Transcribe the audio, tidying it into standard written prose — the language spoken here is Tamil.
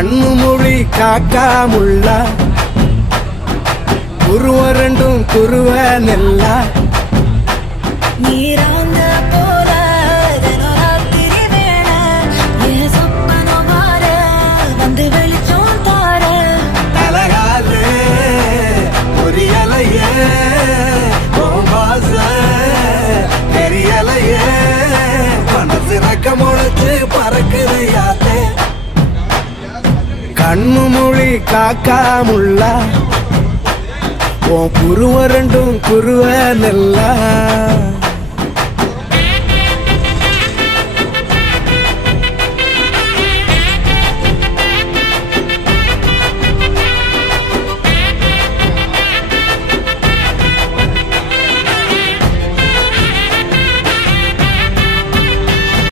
கண்ணு மொழி காக்காமுள்ள குருவ ரெண்டும் குருவ நெல்லா நீராங்க போல தினராத்திரி வேண என் சொப்பனம் மாற வந்து வெளிச்சம் தார அழகாலே புரியலையே பாச தெரியலையே மனசு ரக்க முளைச்சு பறக்குது யாத்தே கண்ணு மொழி காக்காமுள்ள உன் குருவ ரெண்டும் குருவ நெல்லா